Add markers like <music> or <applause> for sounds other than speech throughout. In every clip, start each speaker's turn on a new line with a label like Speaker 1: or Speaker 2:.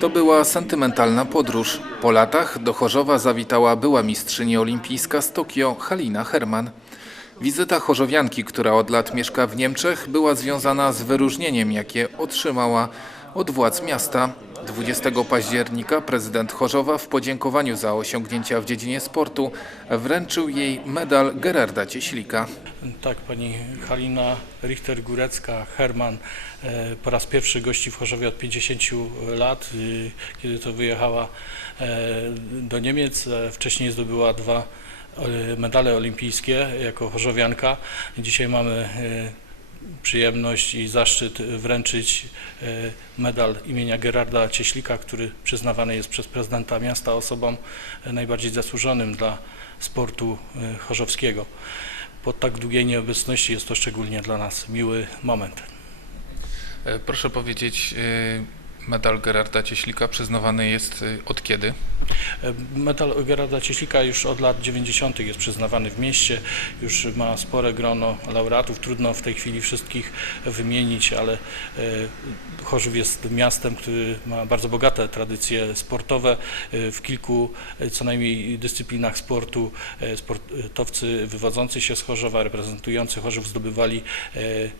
Speaker 1: To była sentymentalna podróż. Po latach do Chorzowa zawitała była mistrzyni olimpijska z Tokio Halina Herman. Wizyta chorzowianki, która od lat mieszka w Niemczech, była związana z wyróżnieniem, jakie otrzymała od władz miasta. 20 października prezydent Chorzowa w podziękowaniu za osiągnięcia w dziedzinie sportu wręczył jej medal Gerarda Cieślika.
Speaker 2: Tak, pani Halina Richter-Górecka, Herman e, po raz pierwszy gości w Chorzowie od 50 lat, y, kiedy to wyjechała e, do Niemiec. E, Wcześniej zdobyła dwa e, medale olimpijskie jako chorzowianka. Dzisiaj mamy e, przyjemność i zaszczyt wręczyć e, medal imienia Gerarda Cieślika, który przyznawany jest przez prezydenta miasta osobom e, najbardziej zasłużonym dla sportu e, chorzowskiego. Po tak długiej nieobecności jest to szczególnie dla nas miły moment.
Speaker 1: Proszę powiedzieć, medal Gerarda Cieślika przyznawany jest e, od kiedy?
Speaker 2: E, Medal Gerarda Cieślika już od lat 90. jest przyznawany w mieście, już ma spore grono laureatów. Trudno w tej chwili wszystkich wymienić, ale e, Chorzów jest miastem, który ma bardzo bogate tradycje sportowe. E, W kilku co najmniej dyscyplinach sportu sportowcy wywodzący się z Chorzowa, reprezentujący Chorzów zdobywali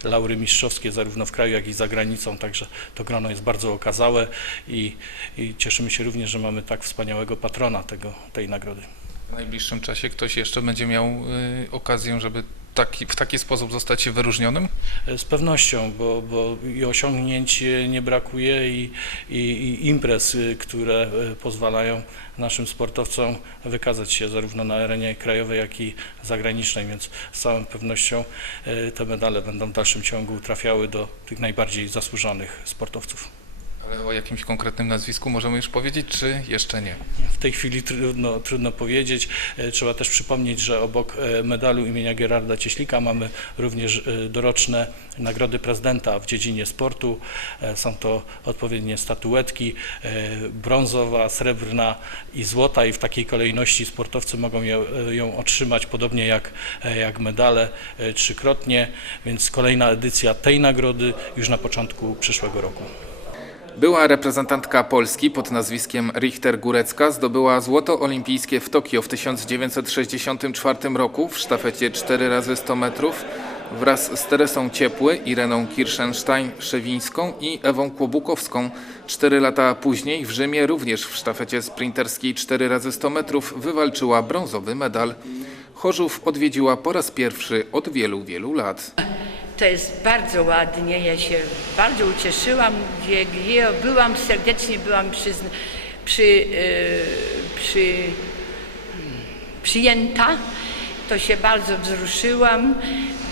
Speaker 2: laury mistrzowskie zarówno w kraju, jak i za granicą, także to grono jest bardzo okazałe i, i cieszymy się również, że mamy tak wspaniałego patrona tego, tej nagrody.
Speaker 1: W najbliższym czasie ktoś jeszcze będzie miał e, okazję, żeby taki, w taki sposób zostać wyróżnionym?
Speaker 2: E, Z pewnością, bo, bo i osiągnięć e, nie brakuje i, i, i imprez, e, które e, pozwalają naszym sportowcom wykazać się zarówno na arenie krajowej, jak i zagranicznej, więc z całą pewnością te medale będą w dalszym ciągu trafiały do tych najbardziej zasłużonych sportowców.
Speaker 1: Ale o jakimś konkretnym nazwisku możemy już powiedzieć, czy jeszcze nie?
Speaker 2: W tej chwili trudno, trudno powiedzieć. E, Trzeba też przypomnieć, że obok e, medalu imienia Gerarda Cieślika mamy również e, doroczne nagrody prezydenta w dziedzinie sportu. Są to odpowiednie statuetki, brązowa, srebrna i złota i w takiej kolejności sportowcy mogą e, ją otrzymać podobnie jak, jak medale trzykrotnie, więc kolejna edycja tej nagrody już na początku przyszłego roku.
Speaker 1: Była reprezentantka Polski pod nazwiskiem Richter-Górecka zdobyła złoto olimpijskie w Tokio w 1964 roku w sztafecie 4 razy 100 metrów wraz z Teresą Ciepły, Ireną Kirschenstein-Szewińską i Ewą Kłobukowską. Cztery lata później w Rzymie również w sztafecie sprinterskiej 4 razy 100 metrów wywalczyła brązowy medal. Chorzów odwiedziła po raz pierwszy od wielu, wielu lat.
Speaker 3: To jest bardzo ładnie, ja się bardzo ucieszyłam, gdzie, gdzie byłam, serdecznie byłam przyzn- przy, yy, przy, przyjęta, to się bardzo wzruszyłam,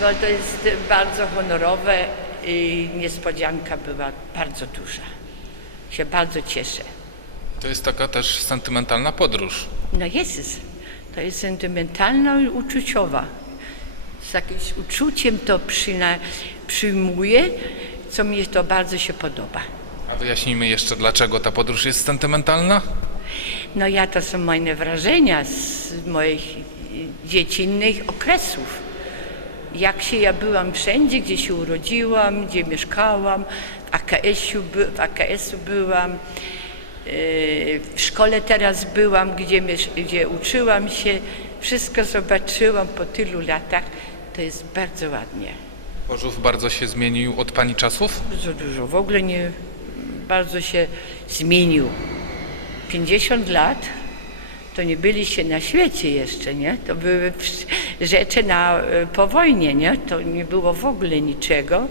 Speaker 3: bo to jest bardzo honorowe i niespodzianka była bardzo duża. Się bardzo cieszę.
Speaker 1: To jest taka też sentymentalna podróż.
Speaker 3: No jest, to jest sentymentalna i uczuciowa. Z jakimś uczuciem to przyna, przyjmuję, co mi to bardzo się podoba.
Speaker 1: A wyjaśnijmy jeszcze, dlaczego ta podróż jest sentymentalna?
Speaker 3: No ja to są moje wrażenia z moich dziecinnych okresów. Jak się ja byłam wszędzie, gdzie się urodziłam, gdzie mieszkałam, w AKS-u, w AKS-u byłam, yy, w szkole teraz byłam, gdzie, gdzie uczyłam się, wszystko zobaczyłam po tylu latach. To jest bardzo ładnie.
Speaker 1: Chorzów bardzo się zmienił od Pani czasów? Bardzo
Speaker 3: dużo, w ogóle nie, bardzo się zmienił. 50 lat to nie byliście na świecie jeszcze, nie? To były rzeczy na, e, po wojnie, nie? To nie było w ogóle niczego.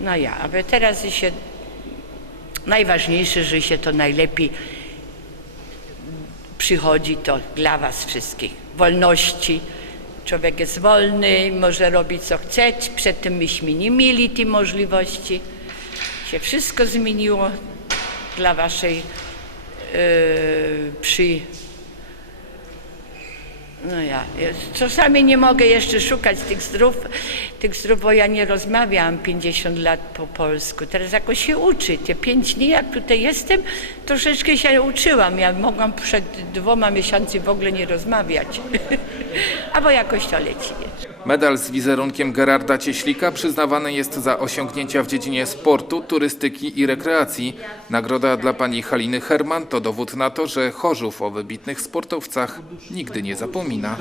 Speaker 3: No ja, ale teraz się najważniejsze, że się to najlepiej przychodzi to dla was wszystkich. Wolności. Człowiek jest wolny, może robić co chce. Przedtem myśmy nie mieli tej możliwości. Się wszystko zmieniło dla waszej yy, przy... No ja czasami nie mogę jeszcze szukać tych zdrów, tych zdrów, bo ja nie rozmawiałam 50 lat po polsku. Teraz jakoś się uczy. Te pięć dni, jak tutaj jestem, troszeczkę się uczyłam. Ja mogłam przed dwoma miesiącami w ogóle nie rozmawiać. <laughs> Albo jakoś to leci. nie?
Speaker 1: Medal z wizerunkiem Gerarda Cieślika przyznawany jest za osiągnięcia w dziedzinie sportu, turystyki i rekreacji. Nagroda dla pani Haliny Herman to dowód na to, że Chorzów o wybitnych sportowcach nigdy nie zapomina.